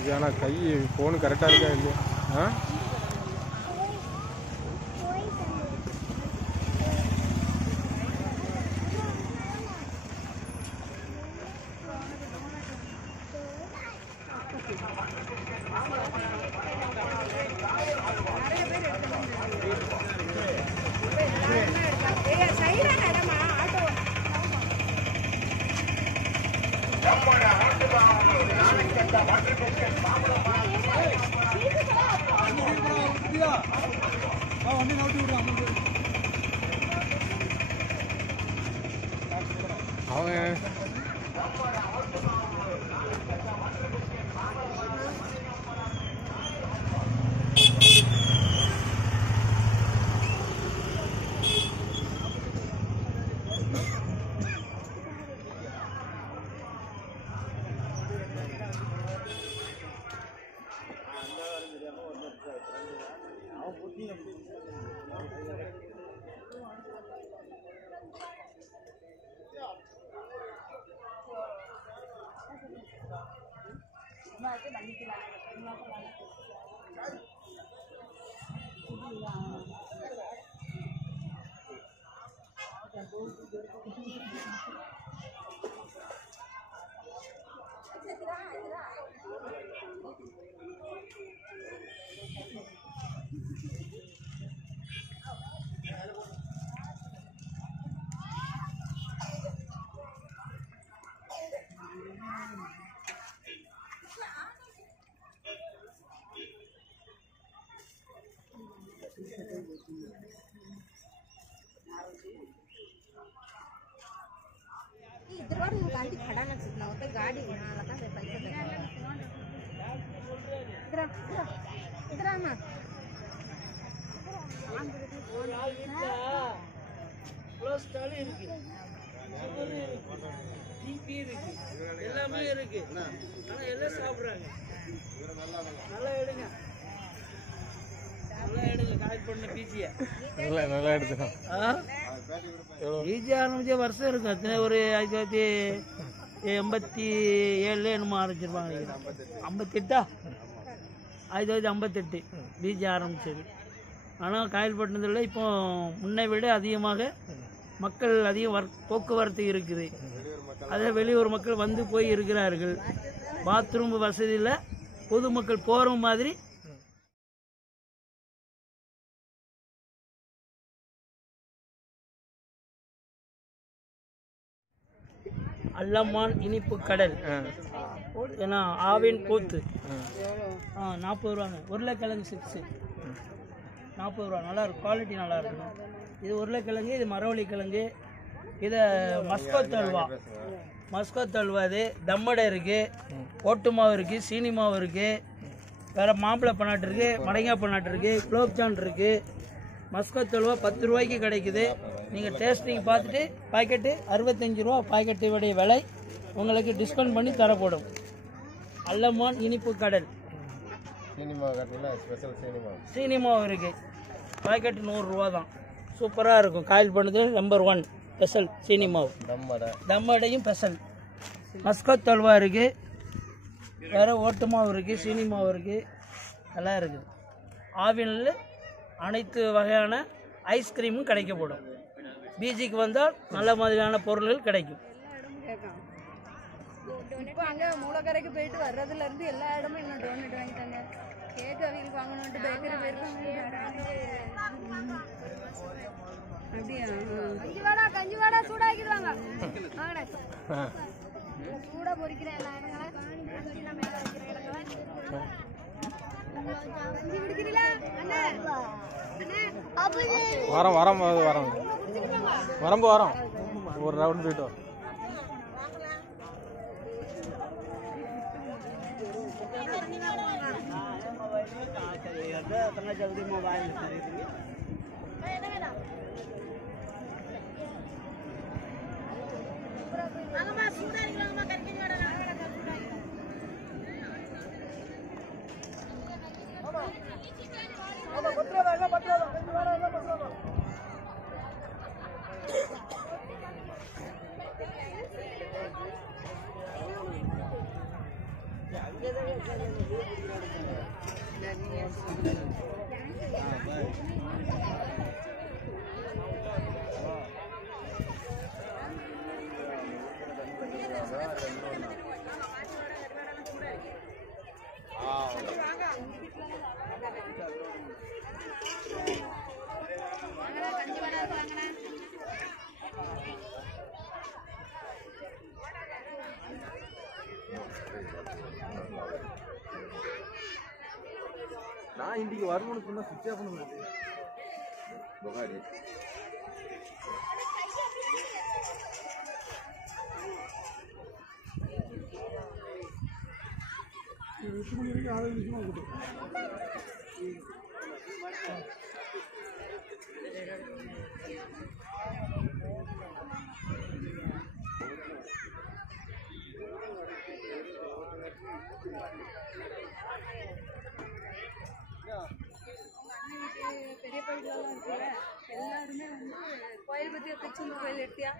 இது ஆனால் கை ஃபோனு கரெக்டாக இருக்கா இல்லையா? ஆ அவங்க गाड़ी खड़ा ना सीखना होता गाड़ी यहाँ लगा दे पैसे इधर इधर आना கொலஸ்ட்ரால் இருக்கு, சுகர் இருக்கு, டிபி இருக்கு, எல்லாமே இருக்கு. ஆனா எல்லாம் சாப்பிடுறாங்க. நல்லா எடுங்க, நல்லா எடுங்க. கால் பண்ண பீச்சிய நல்லா எடுத்துக்கலாம். பீச்சி ஆரம்பிச்ச வருஷம் இருக்கும். அத்தனை ஒரு 1987 என்னமோ ஆரம்பிச்சிருப்பாங்க. 58 1958 பீச் ஆரம்பிச்சது. ஆனால் காயல்பட்டினத்தில் இப்போ முன்னை விட அதிகமாக மக்கள் அதிகம் போக்குவரத்து இருக்குது. அதே வெளியூர் மக்கள் வந்து போய் இருக்கிறார்கள். பாத்ரூம் வசதியில் பொதுமக்கள் போகிற மாதிரி அல்லம்மான் இனிப்பு கடல், ஏன்னா ஆவின் கூத்து 40 ரூபாங்க. உருளைக்கிழங்கு சிப்ஸு 40 ரூபா. நல்லாயிருக்கும், குவாலிட்டி நல்லா இருக்கும். இது உருளைக்கிழங்கு, இது மரவள்ளி கிழங்கு, இதை மஸ்கோத் அல்வா. மஸ்கோத் அல்வா இது தம்மடை இருக்குது, ஓட்டு மாவு இருக்குது, சீனி மாவு இருக்குது, வேறு மாம்பழ பன்னாட்டு இருக்குது, மடங்காய் பன்னாட்டு இருக்குது, குலோப்ஜான் இருக்குது. மஸ்கோத் அல்வா 10 ரூபாய்க்கு கிடைக்குது. நீங்கள் டேஸ்டிங் பார்த்துட்டு பாக்கெட்டு 65 ரூபா. பாக்கெட்டுடைய விலை உங்களுக்கு டிஸ்கவுண்ட் பண்ணி தரப்படும். அல்லம்மான் இனிப்பு கடல் சீனிமாவு இருக்குது. பாக்கெட்டு 100 ரூபா தான். சூப்பராக இருக்கும். காயில் பண்ணது நம்பர் 1 ஸ்பெஷல் சீனிமாவு. தம்மடையும் ஸ்பெஷல். மஸ்கோத் அல்வா இருக்குது, வேறு ஓட்டு மாவு இருக்குது, சீனி மாவு இருக்குது, நல்லா இருக்குது. ஆவினில் அனைத்து வகையான ஐஸ்கிரீமும் கிடைக்கப்படும். பீச்சுக்கு வந்தால் நல்ல மாதிரியான பொருள்கள் கிடைக்கும். இப்போ அங்கே மூலக்கரைக்கு போயிட்டு வர்றதுலேருந்து எல்லா இடமும் இன்னும் டோனட் வாங்கிட்டாங்க. கேக் அவங்களுக்கு வாங்கணுன்ட்டு பேக்கரி போயிருக்காங்க. அப்படியா? கஞ்சி வாடா சூடாக்கிடுவாங்க. சூடாக பொறிக்கிறேன் எல்லா இடங்களும். கஞ்சி குடிக்கிறீங்களா அண்ணா? வரோம் வரோம் வரோம் வரம்பு வரோம். ஒரு ரவுண்ட் போயிட்டு வரோம். इतना जल्दी मोबाइल खरीदेंगे। நான் இன்னைக்கு வரணும்னு சொன்னா சுவிட்ச் ஆஃப் பண்ணுங்க புகாரி பெரிய கோயிலெல்லாம் இருக்குல்ல எல்லாருமே வந்து கோயில் பற்றி திருச்செந்தூர் கோயில் எடுத்தியா